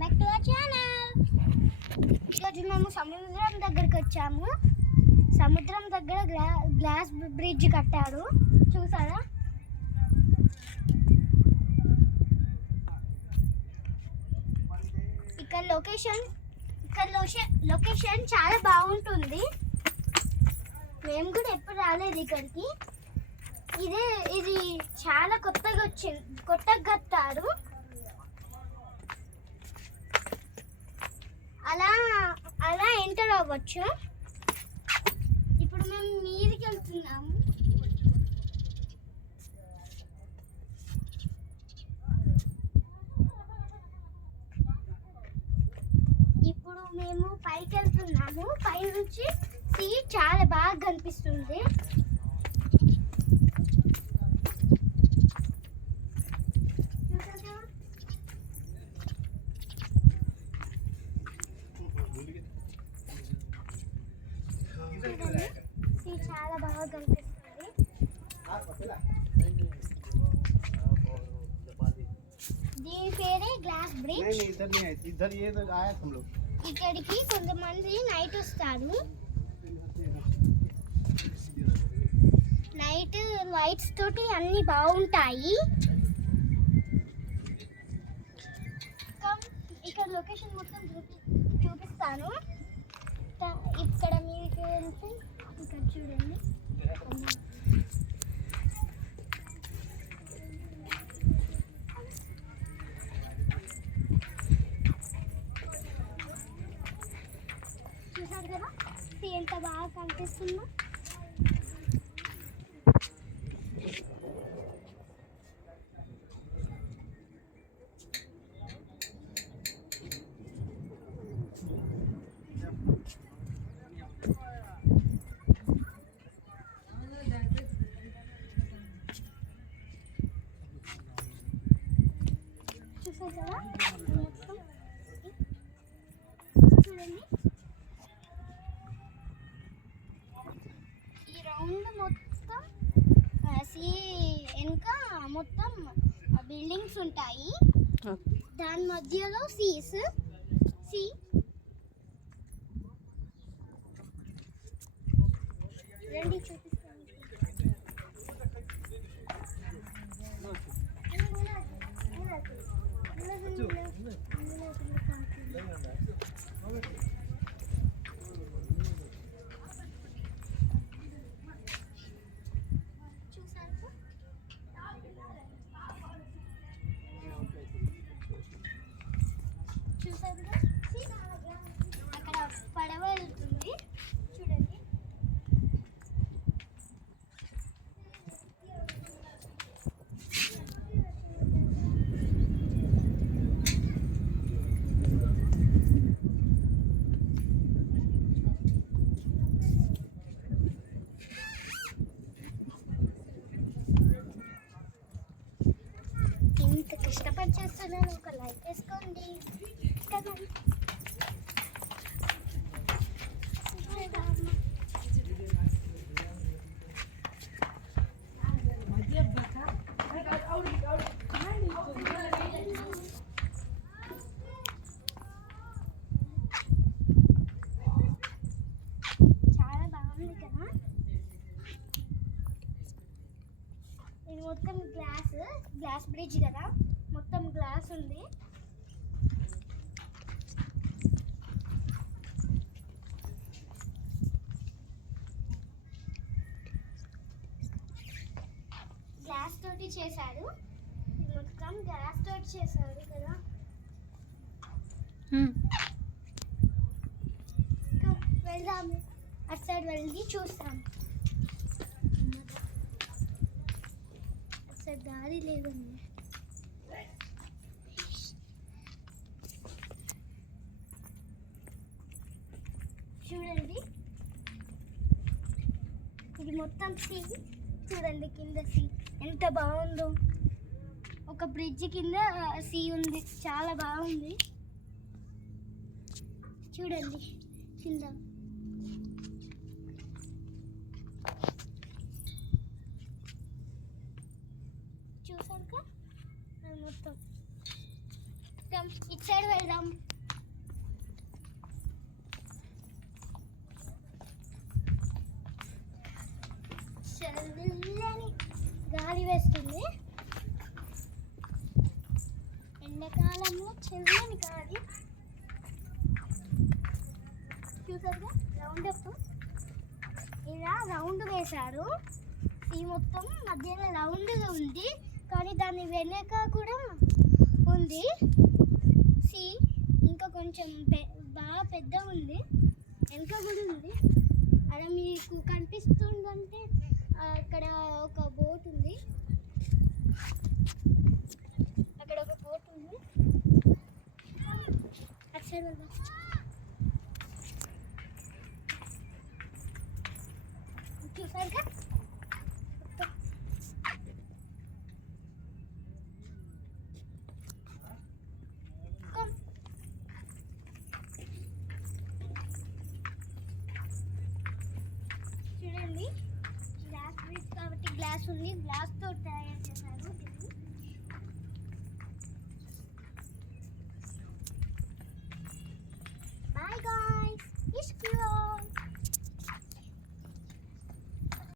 Back to our channel. ఈరోజు మేము సముద్రం దగ్గరికి వచ్చాము. సముద్రం దగ్గర గ్లాస్ బ్రిడ్జ్ కట్టారు, చూసారా? ఇక్కడ లొకేషన్ చాలా బాగుంటుంది. మేము కూడా ఎప్పుడు రాలేదు ఇక్కడికి. ఇది చాలా కొత్తగా కట్టారు. అలా ఎంటర్ అవ్వచ్చు. ఇప్పుడు మేము మీదికి వెళ్తున్నాము. ఇప్పుడు మేము పైకి వెళ్తున్నాము. పై నుంచి సీ చాలా బాగా కనిపిస్తుంది. చాలా బాగా కనిపిస్తుంది. దీని పేరే గ్లాస్ బ్రిడ్జ్. ఇక్కడికి కొంతమంది నైట్ వస్తారు. నైట్ లైట్స్ తోటి అన్ని బాగుంటాయి. ఇక్కడ లొకేషన్ మొత్తం చూపిస్తాను. ఇక్కడ మీకు వెళ్తే ఇక్కడ చూడండి. చూసారు కదా ఎంత బాగా కనిపిస్తుందో. చూడండి, ఈ రౌండ్ మొత్తం సీ వెనుక మొత్తం బిల్డింగ్స్ ఉంటాయి. దాని మధ్యలో సీ రండి చూపిస్తాను. చూసారు అక్కడ పడవ వెళ్తుంది, చూడండి. ఇంత కష్టపడి చేస్తున్నాను, ఒక లైక్ వేసుకోండి కదా. చాలా బాగుంది కదా. ఇది మొత్తం గ్లాస్ బ్రిడ్జ్ కదా, మొత్తం గ్లాస్ ఉంది. గ్లాస్ తోటి చేశారు, మొత్తం గ్లాస్ తోటి చేశారు కదా. వెళ్దాం, అటు సైడ్ వెళ్ళి చూస్తాం. అటు సైడ్ దారి లేదండి. చూడండి, ఇది మొత్తం సీ. చూడండి కింద సీ ఎంత బాగుందో. ఒక బ్రిడ్జ్ కింద సీ ఉంది, చాలా బాగుంది. చూడండి కింద. చూసాక మొత్తం ఇష్టం. ఇటు సైడ్ వెళ్దాం. చల్లని గాలి వేస్తుంది. ఎండాకాలంలో చల్లని గాలి. చూసారుగా రౌండ్ అప్ ఇలా రౌండ్ వేశారు. ఈ మొత్తం మధ్యలో రౌండ్గా ఉంది, కానీ దాని వెనక కూడా ఉంది. సి ఇంకా కొంచెం బాగా పెద్ద ఉంది, వెనక కూడా ఉంది. అలా మీకు కనిపిస్తుందంటే అక్కడ ఒక బోట్ ఉంది, అక్కడ ఒక బోట్ ఉంది. అటు సైడ్ వెళ్దాం. చూసారుగా చూడండి, గ్లాస్ బ్రిడ్జ్ కాబట్టి గ్లాస్ ఉంది, గ్లాస్ తో తయారు చేశారు. Bye guys, it's